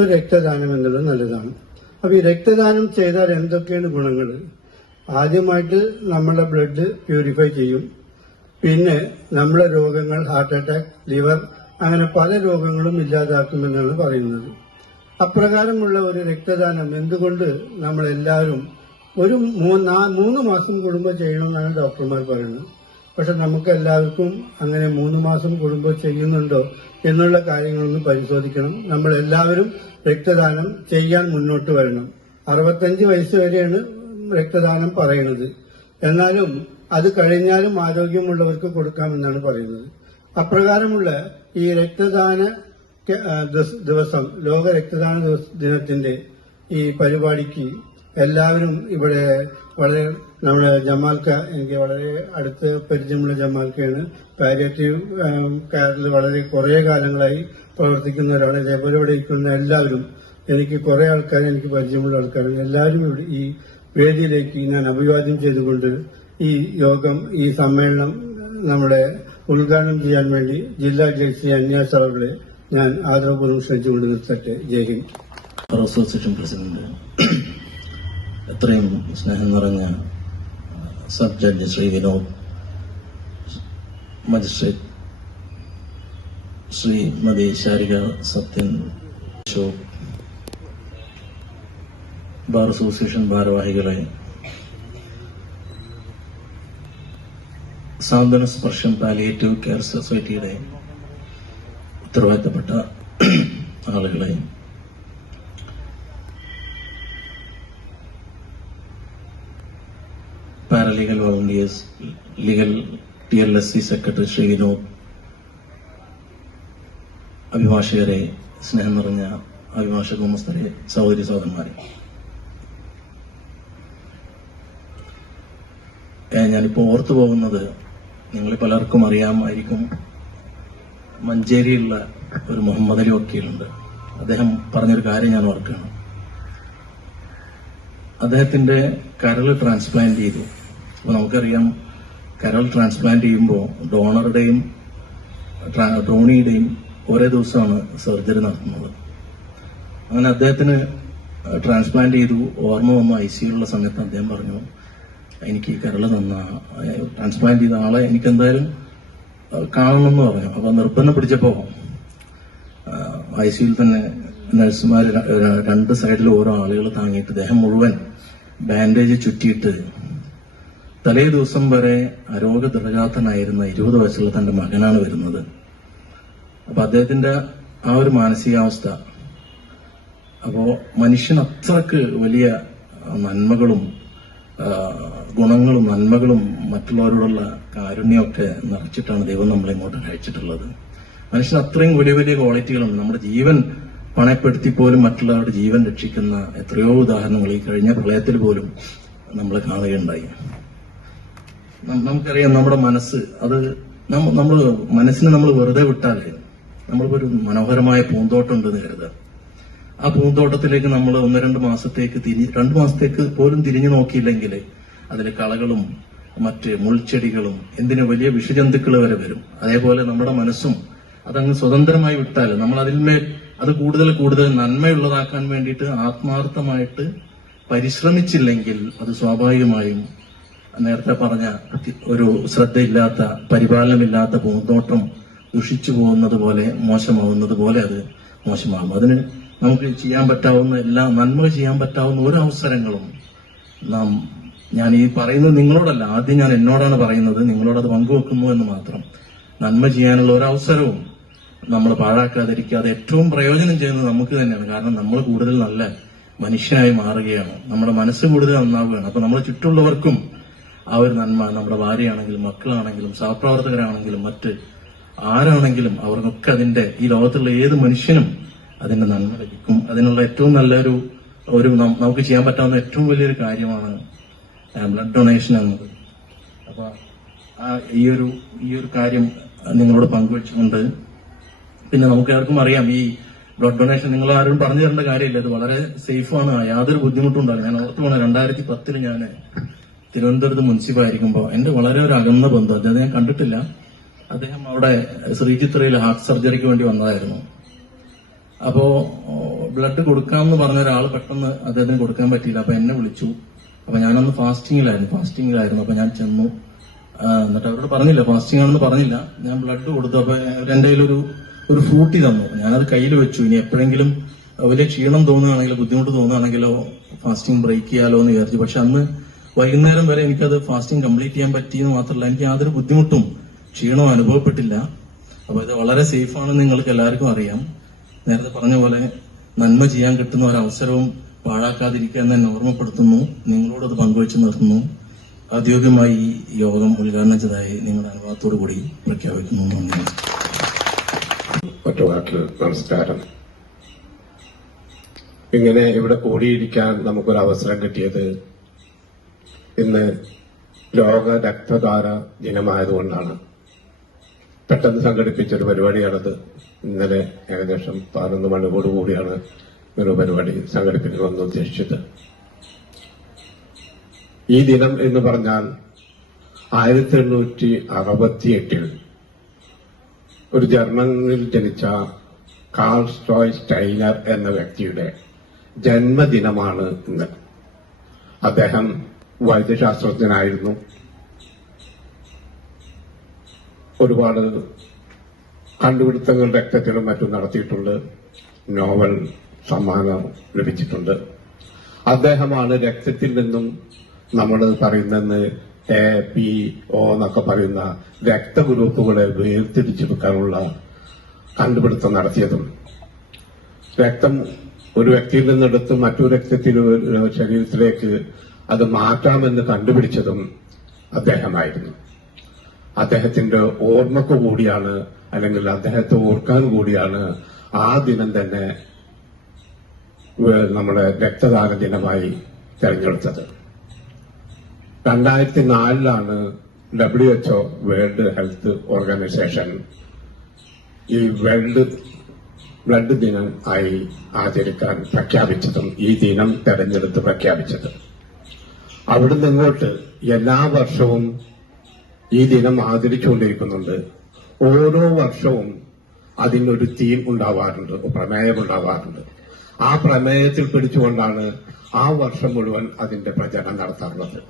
ഒരു രക്തദാനം എന്നുള്ളത് നല്ലതാണ്. അപ്പൊ ഈ രക്തദാനം ചെയ്താൽ എന്തൊക്കെയാണ് ഗുണങ്ങൾ? ആദ്യമായിട്ട് നമ്മുടെ ബ്ലഡ് പ്യൂരിഫൈ ചെയ്യും. പിന്നെ നമ്മുടെ രോഗങ്ങൾ, ഹാർട്ട് അറ്റാക്ക്, ലിവർ, അങ്ങനെ പല രോഗങ്ങളും ഇല്ലാതാക്കുമെന്നാണ് പറയുന്നത്. അപ്രകാരമുള്ള ഒരു രക്തദാനം എന്തുകൊണ്ട് നമ്മളെല്ലാവരും ഒരു 3 മാസം കൂടുമ്പോൾ ചെയ്യണമെന്നാണ് ഡോക്ടർമാർ പറയുന്നത്. പക്ഷെ നമുക്ക് എല്ലാവർക്കും അങ്ങനെ 3 മാസം കൂടുമ്പോൾ ചെയ്യുന്നുണ്ടോ എന്നുള്ള കാര്യങ്ങളൊന്നും പരിശോധിക്കണം. നമ്മളെല്ലാവരും രക്തദാനം ചെയ്യാൻ മുന്നോട്ട് വരണം. 65 വയസ്സ് വരെയാണ് രക്തദാനം പറയുന്നത്. എന്നാലും അത് കഴിഞ്ഞാലും ആരോഗ്യമുള്ളവർക്ക് കൊടുക്കാമെന്നാണ് പറയുന്നത്. അപ്രകാരമുള്ള ഈ രക്തദാന ദിവസം, ലോക രക്തദാന ദിനത്തിന്റെ ഈ പരിപാടിക്ക് എല്ലാവരും ഇവിടെ വളരെ നമ്മുടെ ജമാൽക്ക, എനിക്ക് വളരെ അടുത്ത് പരിചയമുള്ള ജമാൽക്കയാണ്. പാലിയേറ്റീവ് കെയറിൽ വളരെ കുറെ കാലങ്ങളായി പ്രവർത്തിക്കുന്നവരാണ്. ഇതേപോലെ ഇവിടെ ഇരിക്കുന്ന എല്ലാവരും, എനിക്ക് കുറെ ആൾക്കാർ എനിക്ക് പരിചയമുള്ള ആൾക്കാരാണ്. എല്ലാവരും ഇവിടെ ഈ വേദിയിലേക്ക് ഞാൻ അഭിവാദ്യം ചെയ്തുകൊണ്ട് ഈ യോഗം, ഈ സമ്മേളനം നമ്മുടെ ഉദ്ഘാടനം ചെയ്യാൻ വേണ്ടി ജില്ലാ ജഡ്ജി അന്യാസ് അവരുടെ ഞാൻ ആദരപൂർവ്വം ക്ഷണിച്ചുകൊണ്ട് നിർത്തട്ടെ. ജയ് ഹിന്ദ്. അസോസിയേഷൻ പ്രസിഡന്റ്, എത്രയും സ്നേഹം നിറഞ്ഞ sub judge Shri Vinod, magistrate Shrimati Sarika Sathyan, Ashok, bar association ഭാരവാഹികളെ, സാന്ത്വന സ്പർശം പാലിയേറ്റീവ് കെയർ സൊസൈറ്റിയുടെ ഉത്തരവാദിത്തപ്പെട്ട ആളുകളെ, paralegal volunteers, legal TLSC secretary Shri Vinod, അഭിഭാഷകരെ, സ്നേഹം നിറഞ്ഞ അഭിഭാഷക ഗുമസ്തരെ, സഹോദരി സഹോദരന്മാരെ, ഞാനിപ്പോ ഓർത്തു പോകുന്നത്, നിങ്ങൾ പലർക്കും അറിയാമായിരിക്കും, മഞ്ചേരിയിലുള്ള ഒരു മുഹമ്മദ് അലി വക്കീലുണ്ട്. അദ്ദേഹം പറഞ്ഞൊരു കാര്യം ഞാൻ ഓർക്കുകയാണ്. അദ്ദേഹത്തിന്റെ കരൾ ട്രാൻസ്പ്ലാന്റ് ചെയ്തു. അപ്പൊ നമുക്കറിയാം, കരൾ ട്രാൻസ്പ്ലാന്റ് ചെയ്യുമ്പോൾ ഡോണറുടെയും ഡോണിയുടെയും ഒരേ ദിവസമാണ് സർജറി നടത്തുന്നത്. അങ്ങനെ അദ്ദേഹത്തിന് ട്രാൻസ്പ്ലാന്റ് ചെയ്തു. ഓർമ്മ വന്ന ICUള്ള സമയത്ത് അദ്ദേഹം പറഞ്ഞു, എനിക്ക് കരൾ ട്രാൻസ്പ്ലാന്റ് ചെയ്ത ആളെ എനിക്ക് എന്തായാലും കാണണമെന്ന് പറഞ്ഞു. അപ്പൊ നിർബന്ധം പിടിച്ചപ്പോ ICUയിൽ തന്നെ നഴ്സുമാർ 2 സൈഡിൽ ഓരോ ആളുകൾ താങ്ങിയിട്ട് അദ്ദേഹം മുഴുവൻ ബാൻഡേജ് ചുറ്റിയിട്ട് തലേ ദിവസം വരെ അരോഗദൃഢഗാത്രനായിരുന്ന 20 വയസ്സുള്ള തന്റെ മകനാണ് വരുന്നത്. അപ്പൊ അദ്ദേഹത്തിന്റെ ആ ഒരു മാനസികാവസ്ഥ, അപ്പോ മനുഷ്യൻ അത്രക്ക് വലിയ നന്മകളും ഗുണങ്ങളും നന്മകളും മറ്റുള്ളവരോടുള്ള കാരുണ്യമൊക്കെ നിറച്ചിട്ടാണ് ദൈവം നമ്മളെ ഇങ്ങോട്ട് അയച്ചിട്ടുള്ളത്. മനുഷ്യൻ അത്രയും വലിയ വലിയ ക്വാളിറ്റികളുണ്ട്. നമ്മുടെ ജീവൻ പണയപ്പെടുത്തി പോലും മറ്റുള്ളവരുടെ ജീവൻ രക്ഷിക്കുന്ന എത്രയോ ഉദാഹരണങ്ങൾ ഈ കഴിഞ്ഞ പ്രളയത്തിൽ പോലും നമ്മൾ കാണുകയുണ്ടായി. നമുക്കറിയാം, നമ്മുടെ മനസ്സ്, അത് നമ്മൾ മനസ്സിനെ നമ്മൾ വെറുതെ വിട്ടാലേ, നമ്മളിപ്പോ ഒരു മനോഹരമായ പൂന്തോട്ടം ഉണ്ടെന്ന് കരുതുക. ആ പൂന്തോട്ടത്തിലേക്ക് നമ്മൾ 1-2 മാസത്തേക്ക് 2 മാസത്തേക്ക് പോലും തിരിഞ്ഞു നോക്കിയില്ലെങ്കിൽ അതിൽ കളകളും മറ്റ് മുൾച്ചെടികളും എന്തിനു വലിയ വിഷജന്തുക്കൾ വരെ വരും. അതേപോലെ നമ്മുടെ മനസ്സും അതങ്ങ് സ്വതന്ത്രമായി വിട്ടാൽ നമ്മൾ അതിന്മേൽ അത് കൂടുതൽ നന്മയുള്ളതാക്കാൻ വേണ്ടിയിട്ട് ആത്മാർത്ഥമായിട്ട് പരിശ്രമിച്ചില്ലെങ്കിൽ അത് സ്വാഭാവികമായും നേരത്തെ പറഞ്ഞ ഒരു ശ്രദ്ധയില്ലാത്ത, പരിപാലനമില്ലാത്ത പൂന്തോട്ടം ദുഷിച്ചു പോകുന്നത് പോലെ, മോശമാവുന്നത് പോലെ അത് മോശമാകും. അതിന് നമുക്ക് ചെയ്യാൻ പറ്റാവുന്ന എല്ലാ നന്മ ചെയ്യാൻ പറ്റാവുന്ന ഒരു അവസരങ്ങളും ഞാൻ ഈ പറയുന്നത് നിങ്ങളോടല്ല, ആദ്യം ഞാൻ എന്നോടാണ് പറയുന്നത്, നിങ്ങളോടത് പങ്കുവെക്കുന്നു എന്ന് മാത്രം. നന്മ ചെയ്യാനുള്ള ഒരു അവസരവും നമ്മൾ പാഴാക്കാതിരിക്കാതെ ഏറ്റവും പ്രയോജനം ചെയ്യുന്നത് നമുക്ക് തന്നെയാണ്. കാരണം നമ്മൾ കൂടുതൽ നല്ല മനുഷ്യനായി മാറുകയാണ്, നമ്മുടെ മനസ്സ് കൂടുതൽ നന്നാവുകയാണ്. അപ്പൊ നമ്മുടെ ചുറ്റുള്ളവർക്കും ആ ഒരു നന്മ, നമ്മുടെ ഭാര്യയാണെങ്കിലും മക്കളാണെങ്കിലും സഹപ്രവർത്തകരാണെങ്കിലും മറ്റ് ആരാണെങ്കിലും അവർക്കൊക്കെ അതിന്റെ, ഈ ലോകത്തുള്ള ഏത് മനുഷ്യനും അതിന്റെ നന്മ ലഭിക്കും. അതിനുള്ള ഏറ്റവും നല്ലൊരു നമുക്ക് ചെയ്യാൻ പറ്റാവുന്ന ഏറ്റവും വലിയൊരു കാര്യമാണ് ബ്ലഡ് ഡൊണേഷൻ എന്നത്. അപ്പൊ ഈ ഒരു കാര്യം നിങ്ങളോട് പങ്കുവെച്ചുകൊണ്ട്, പിന്നെ നമുക്ക് ആർക്കും അറിയാം, ഈ ബ്ലഡ് ഡൊണേഷൻ നിങ്ങൾ ആരും പറഞ്ഞു തരേണ്ട കാര്യമില്ല, ഇത് വളരെ സേഫാണ്, യാതൊരു ബുദ്ധിമുട്ടും ഉണ്ടാകും. ഞാൻ ഓർത്തു പോകണം, 2010 ഞാൻ തിരുവനന്തപുരത്ത് മുനിസിപ്പായിരിക്കുമ്പോൾ എന്റെ വളരെ ഒരു അകന്ന ബന്ധു, അദ്ദേഹം ഞാൻ കണ്ടിട്ടില്ല, അദ്ദേഹം അവിടെ ശ്രീചിത്രയിൽ ഹാർട്ട് സർജറിക്ക് വേണ്ടി വന്നതായിരുന്നു. അപ്പോ ബ്ലഡ് കൊടുക്കാമെന്ന് പറഞ്ഞ ഒരാൾ പെട്ടെന്ന് അദ്ദേഹത്തിന് കൊടുക്കാൻ പറ്റിയില്ല. അപ്പൊ എന്നെ വിളിച്ചു. അപ്പൊ ഞാനന്ന് ഫാസ്റ്റിംഗിലായിരുന്നു. അപ്പൊ ഞാൻ ചെന്നു. എന്നിട്ട് അവരോട് പറഞ്ഞില്ല, ഫാസ്റ്റിംഗ് ആണെന്ന് പറഞ്ഞില്ല. ഞാൻ ബ്ലഡ് കൊടുത്തു. അപ്പൊ എന്റെ കയ്യിലൊരു ഫ്രൂട്ടി തന്നു. ഞാനത് കയ്യിൽ വെച്ചു. ഇനി എപ്പോഴെങ്കിലും വലിയ ക്ഷീണം തോന്നുകയാണെങ്കിലോ ബുദ്ധിമുട്ട് തോന്നുകയാണെങ്കിലോ ഫാസ്റ്റിംഗ് ബ്രേക്ക് ചെയ്യാലോ എന്ന് വിചാരിച്ചു. പക്ഷെ അന്ന് വൈകുന്നേരം വരെ എനിക്കത് ഫാസ്റ്റിംഗ് കംപ്ലീറ്റ് ചെയ്യാൻ പറ്റിയെന്ന് മാത്രമല്ല, എനിക്ക് യാതൊരു ബുദ്ധിമുട്ടും ക്ഷീണവും അനുഭവപ്പെട്ടില്ല. അപ്പൊ ഇത് വളരെ സേഫാണെന്ന് നിങ്ങൾക്ക് എല്ലാവർക്കും അറിയാം. നേരത്തെ പറഞ്ഞ പോലെ നന്മ ചെയ്യാൻ കിട്ടുന്ന ഒരവസരവും പാഴാക്കാതിരിക്കുക എന്ന് തന്നെ ഓർമ്മപ്പെടുത്തുന്നു. നിങ്ങളോടത് പങ്കുവച്ച് നിർത്തുന്നു. ഔദ്യോഗികമായി ഈ യോഗം ഉദ്ഘാടനം ചെയ്തതായി നിങ്ങളുടെ അനുഭവത്തോടു കൂടി പ്രഖ്യാപിക്കുന്നു. നന്ദി. ഒറ്റ വാക്കിൽ നമസ്കാരം. ഇങ്ങനെ ഇവിടെ കൂടിയിരിക്കാൻ നമുക്കൊരു അവസരം കിട്ടിയത് ഇന്ന് ലോക രക്തദാന ദിനമായതുകൊണ്ടാണ്. പെട്ടെന്ന് സംഘടിപ്പിച്ചൊരു പരിപാടിയാണത്. ഇന്നലെ ഏകദേശം 11 മണിയോടുകൂടിയാണ് ഒരു പരിപാടി സംഘടിപ്പിക്കണമെന്ന് ഉദ്ദേശിച്ചത്. ഈ ദിനം എന്ന് പറഞ്ഞാൽ 1868 ഒരു ജർമ്മനിൽ ജനിച്ച കാൾ സ്റ്റോയ് സ്റ്റൈനർ എന്ന വ്യക്തിയുടെ ജന്മദിനമാണ് ഇന്ന്. അദ്ദേഹം വൈദ്യശാസ്ത്രജ്ഞനായിരുന്നു. ഒരുപാട് കണ്ടുപിടുത്തങ്ങൾ രക്തത്തിലും മറ്റും നടത്തിയിട്ടുണ്ട്. നോബൽ സമ്മാനം ലഭിച്ചിട്ടുണ്ട്. അദ്ദേഹമാണ് രക്തത്തിൽ നിന്നും നമ്മൾ പറയുന്നത് A-B-O എന്നൊക്കെ പറയുന്ന രക്തഗ്രൂപ്പുകളെ വേർതിരിച്ചെടുക്കാനുള്ള കണ്ടുപിടുത്തം നടത്തിയതും രക്തം ഒരു വ്യക്തിയിൽ നിന്നെടുത്ത് മറ്റൊരു ശരീരത്തിലേക്ക് അത് മാറ്റാമെന്ന് കണ്ടുപിടിച്ചതും അദ്ദേഹമായിരുന്നു. അദ്ദേഹത്തിന്റെ ഓർമ്മക്ക് കൂടിയാണ്, അല്ലെങ്കിൽ അദ്ദേഹത്തെ ഓർക്കാൻ കൂടിയാണ് ആ ദിനം തന്നെ നമ്മുടെ രക്തദാന ദിനമായി തെരഞ്ഞെടുത്തത്. 2004 WHO വേൾഡ് ഹെൽത്ത് ഓർഗനൈസേഷൻ ഈ വേൾഡ് ബ്ലഡ് ദിനം ആയി ആചരിക്കാൻ പ്രഖ്യാപിച്ചതും ഈ ദിനം തെരഞ്ഞെടുത്ത് പ്രഖ്യാപിച്ചത്. അവിടുന്ന് ഇങ്ങോട്ട് എല്ലാ വർഷവും ഈ ദിനം ആചരിച്ചുകൊണ്ടിരിക്കുന്നുണ്ട്. ഓരോ വർഷവും അതിനൊരു തീം ഉണ്ടാവാറുണ്ട്, പ്രമേയം ഉണ്ടാവാറുണ്ട്. ആ പ്രമേയത്തിൽ പിടിച്ചുകൊണ്ടാണ് ആ വർഷം മുഴുവൻ അതിന്റെ പ്രചരണം നടത്താറുള്ളത്.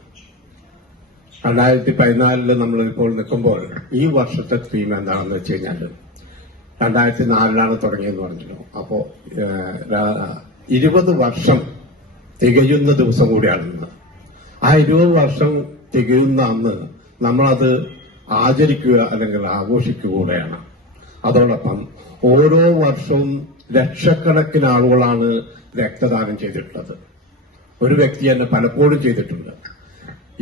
2014 നമ്മളിപ്പോൾ നിൽക്കുമ്പോൾ ഈ വർഷത്തെ തീം എന്താണെന്ന് വെച്ച് കഴിഞ്ഞാൽ 2004 തുടങ്ങിയെന്ന് പറഞ്ഞല്ലോ. അപ്പോ 20 വർഷം തികയുന്ന ദിവസം കൂടിയാണ് ഇന്ന്. ആ 20 വർഷം തികയുന്ന അന്ന് നമ്മളത് ആചരിക്കുക അല്ലെങ്കിൽ ആഘോഷിക്കുക കൂടെയാണ്. അതോടൊപ്പം ഓരോ വർഷവും ലക്ഷക്കണക്കിന് ആളുകളാണ് രക്തദാനം ചെയ്തിട്ടുള്ളത്. ഒരു വ്യക്തി തന്നെ പലപ്പോഴും ചെയ്തിട്ടുണ്ട്.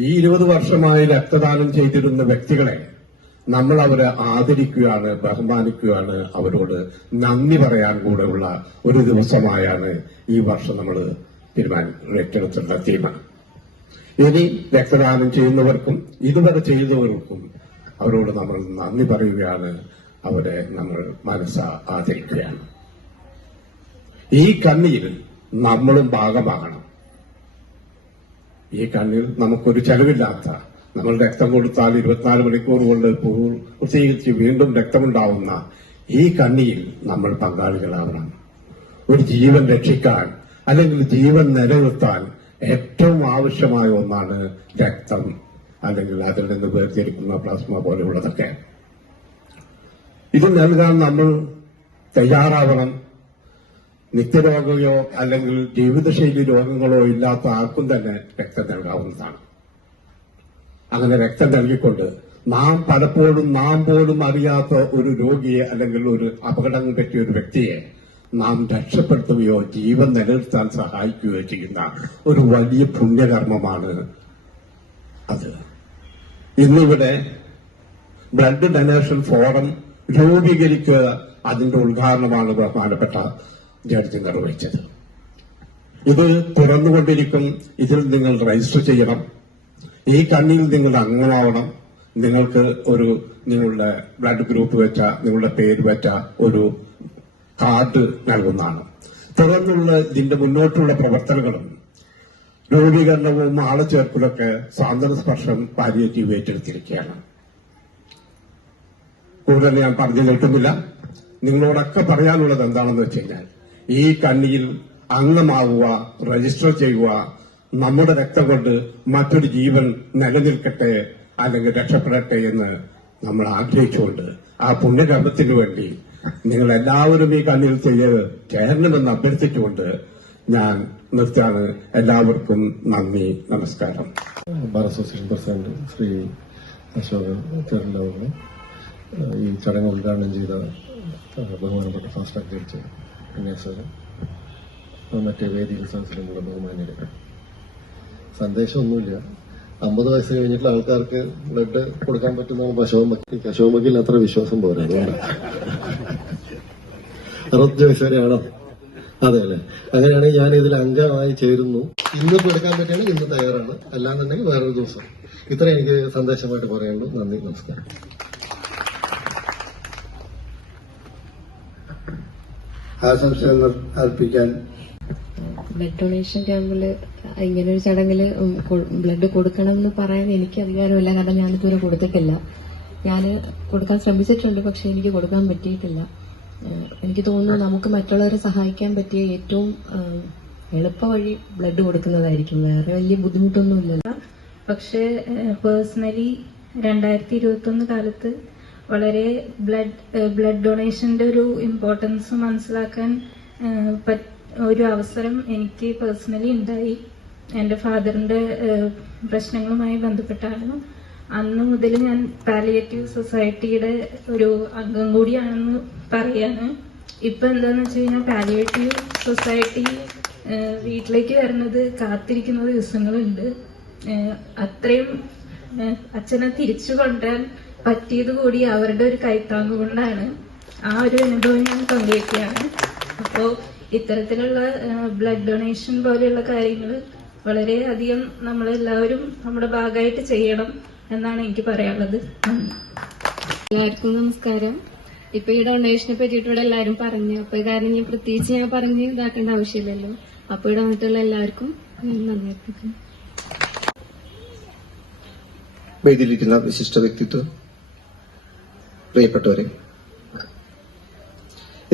ഈ 20 വർഷമായി രക്തദാനം ചെയ്തിരുന്ന വ്യക്തികളെ നമ്മൾ അവരെ ആദരിക്കുകയാണ്, ബഹുമാനിക്കുകയാണ്, അവരോട് നന്ദി പറയാൻ കൂടെയുള്ള ഒരു ദിവസമായാണ് ഈ വർഷം നമ്മൾ ഏറ്റെടുത്തുള്ള തീം. ഇനി രക്തദാനം ചെയ്യുന്നവർക്കും ഇതുവരെ ചെയ്തവർക്കും അവരോട് നമ്മൾ നന്ദി പറയുകയാണ്, അവരെ നമ്മൾ ആദരിക്കുകയാണ്. ഈ കണ്ണിയിൽ നമ്മളും ഭാഗമാകണം. ഈ കണ്ണിൽ നമുക്കൊരു ചെലവില്ലാത്ത, നമ്മൾ രക്തം കൊടുത്താൽ 24 മണിക്കൂർ കൊണ്ട് പ്രത്യേകിച്ച് വീണ്ടും രക്തമുണ്ടാവുന്ന ഈ കണ്ണിയിൽ നമ്മൾ പങ്കാളികളാവണം. ഒരു ജീവൻ രക്ഷിക്കാൻ അല്ലെങ്കിൽ ജീവൻ നിലനിർത്താൻ ഏറ്റവും ആവശ്യമായ ഒന്നാണ് രക്തം, അല്ലെങ്കിൽ അതിൽ നിന്ന് വേർതിരിക്കുന്ന പ്ലാസ്മ പോലെയുള്ളതൊക്കെ. ഇത് നൽകാൻ നമ്മൾ തയ്യാറാവണം. നിത്യരോഗമോ അല്ലെങ്കിൽ ജീവിതശൈലി രോഗങ്ങളോ ഇല്ലാത്ത ആർക്കും തന്നെ രക്തം നൽകാവുന്നതാണ്. അങ്ങനെ രക്തം നൽകിക്കൊണ്ട് നാം പോലും അറിയാത്ത ഒരു രോഗിയെ അല്ലെങ്കിൽ ഒരു അപകടം പറ്റിയ ഒരു വ്യക്തിയെ നാം രക്ഷപ്പെടുത്തുകയോ ജീവൻ നിലനിർത്താൻ സഹായിക്കുകയോ ചെയ്യുന്ന ഒരു വലിയ പുണ്യകർമ്മമാണ് അത്. ഇന്നിവിടെ ബ്ലഡ് ഡൊണേഷൻ ഫോറം രൂപീകരിക്കുക, അതിന്റെ ഉദ്ഘാടനമാണ് ബഹുമാനപ്പെട്ട ജഡ്ജി നിർവഹിച്ചത്. ഇത് തുറന്നുകൊണ്ടിരിക്കും. ഇതിൽ നിങ്ങൾ രജിസ്റ്റർ ചെയ്യണം. ഈ കണ്ണിൽ നിങ്ങളുടെ അംഗമാവണം. നിങ്ങൾക്ക് നിങ്ങളുടെ ബ്ലഡ് ഗ്രൂപ്പ് വെച്ച, നിങ്ങളുടെ പേര് വെച്ച ഒരു കാർഡ് നൽകുന്നതാണ്. തുടർന്നുള്ള ഇതിന്റെ മുന്നോട്ടുള്ള പ്രവർത്തനങ്ങളും രൂപീകരണവും ആളെ ചേർക്കലൊക്കെ സാന്ത്വന സ്പർശം പാലിയേറ്റീവ് ഏറ്റെടുത്തിരിക്കുകയാണ്. കൂടുതൽ ഞാൻ പറഞ്ഞു നിൽക്കുന്നില്ല. നിങ്ങളോടൊക്കെ പറയാനുള്ളത് എന്താണെന്ന് വെച്ച് കഴിഞ്ഞാൽ, ഈ കണ്ണിയിൽ അംഗമാവുക, രജിസ്റ്റർ ചെയ്യുക, നമ്മുടെ രക്തം കൊണ്ട് മറ്റൊരു ജീവൻ നിലനിൽക്കട്ടെ അല്ലെങ്കിൽ രക്ഷപ്പെടട്ടെ എന്ന് നമ്മൾ ആഗ്രഹിച്ചുകൊണ്ട് ആ പുണ്യകർമ്മത്തിനു വേണ്ടി നിങ്ങൾ എല്ലാവരും ഈ കണ്ണിൽ ചേരണമെന്ന് അഭ്യർത്ഥിച്ചുകൊണ്ട് ഞാൻ നിർത്തുകയാണ്. എല്ലാവർക്കും നന്ദി, നമസ്കാരം. Bar association president Shri Ashok Cherulavar, ഈ ചടങ്ങ് ഉദ്ഘാടനം ചെയ്ത ബഹുമാനപ്പെട്ട ഫാസ്റ്റ് ട്രാക്ക് ജഡ്ജ് ഉന്മേഷ്, മറ്റേ വേദിയിൽ സംസാരിക്കുന്ന ബഹുമാന്യരെ, സന്ദേശമൊന്നുമില്ല. 50 വയസ്സ് കഴിഞ്ഞിട്ടുള്ള ആൾക്കാർക്ക് ബ്ലഡ് കൊടുക്കാൻ പറ്റുന്ന അശോക് അത്ര വിശ്വാസം പോരാ. അതുകൊണ്ട് 60 വയസ്സ് വരെയാണോ? അതെ അല്ലെ? അങ്ങനെയാണെങ്കിൽ ഞാൻ ഇതിൽ അംഗമായി ചേരുന്നു. ഇന്ന് എടുക്കാൻ പറ്റുകയാണെങ്കിൽ ഇന്ന് തയ്യാറാണ്, അല്ലാന്നുണ്ടെങ്കിൽ വേറൊരു ദിവസം. ഇത്ര എനിക്ക് സന്ദേശമായിട്ട് പറയാനുള്ളൂ. നന്ദി, നമസ്കാരം. ആശംസകൾ അർപ്പിക്കാൻ ബ്ലഡ് ഡൊണേഷൻ ക്യാമ്പിൽ ഇങ്ങനെ ഒരു ചടങ്ങിൽ ബ്ലഡ് കൊടുക്കണം എന്ന് പറയാൻ എനിക്ക് അധികാരമില്ല. കാരണം ഞാനിതുവരെ കൊടുത്തിട്ടില്ല. ഞാൻ കൊടുക്കാൻ ശ്രമിച്ചിട്ടുണ്ട്, പക്ഷെ എനിക്ക് കൊടുക്കാൻ പറ്റിയിട്ടില്ല. എനിക്ക് തോന്നുന്നു നമുക്ക് മറ്റുള്ളവരെ സഹായിക്കാൻ പറ്റിയ ഏറ്റവും എളുപ്പ വഴി ബ്ലഡ് കൊടുക്കുന്നതായിരിക്കും. വേറെ വലിയ ബുദ്ധിമുട്ടൊന്നുമില്ലല്ലോ. പക്ഷേ പേഴ്സണലി 2021 കാലത്ത് വളരെ ബ്ലഡ് ഡൊണേഷന്റെ ഒരു ഇമ്പോർട്ടൻസ് മനസ്സിലാക്കാൻ ഒരു അവസരം എനിക്ക് പേഴ്സണലി ഉണ്ടായി. എൻ്റെ ഫാദറിന്റെ പ്രശ്നങ്ങളുമായി ബന്ധപ്പെട്ടാണ്. അന്ന് മുതൽ ഞാൻ പാലിയേറ്റീവ് സൊസൈറ്റിയുടെ ഒരു അംഗം കൂടിയാണെന്ന് പറയാണ്. ഇപ്പൊ എന്താന്ന് വെച്ച് കഴിഞ്ഞാൽ പാലിയേറ്റീവ് സൊസൈറ്റി വീട്ടിലേക്ക് വരുന്നത് കാത്തിരിക്കുന്ന ദിവസങ്ങളുണ്ട്. അത്രയും അച്ഛനെ തിരിച്ചു കൊണ്ടുവരാൻ പറ്റിയത് കൂടി അവരുടെ ഒരു കൈത്താങ്ങ് കൊണ്ടാണ്. ആ ഒരു അനുഭവം ഞാൻ പങ്കുവയ്ക്കുകയാണ്. അപ്പോ ഇത്തരത്തിലുള്ള ബ്ലഡ് ഡൊണേഷൻ പോലെയുള്ള കാര്യങ്ങൾ വളരെയധികം നമ്മളെല്ലാവരും നമ്മുടെ ഭാഗമായിട്ട് ചെയ്യണം എന്നാണ് എനിക്ക് പറയാനുള്ളത്. എല്ലാവർക്കും നമസ്കാരം. ഇപ്പൊ ഈ ഡൊണേഷനെ പറ്റിയിട്ട് ഇവിടെ എല്ലാവരും പറഞ്ഞു. അപ്പൊ ഈ കാരണം ഞാൻ പ്രത്യേകിച്ച് ഞാൻ പറഞ്ഞ് ഇതാക്കേണ്ട ആവശ്യമില്ലല്ലോ. അപ്പൊ ഇവിടെ വന്നിട്ടുള്ള എല്ലാവർക്കും നന്ദി അർപ്പിക്കുന്നു. വേദിയിലിരിക്കുന്ന വിശിഷ്ട വ്യക്തിത്വം, പ്രിയപ്പെട്ടവരെ,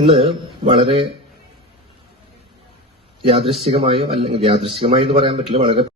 ഇന്ന് വളരെ യാദൃശ്ചികമായോ അല്ലെങ്കിൽ യാദൃശ്ചികമായോ എന്ന് പറയാൻ പറ്റില്ല, വളരെ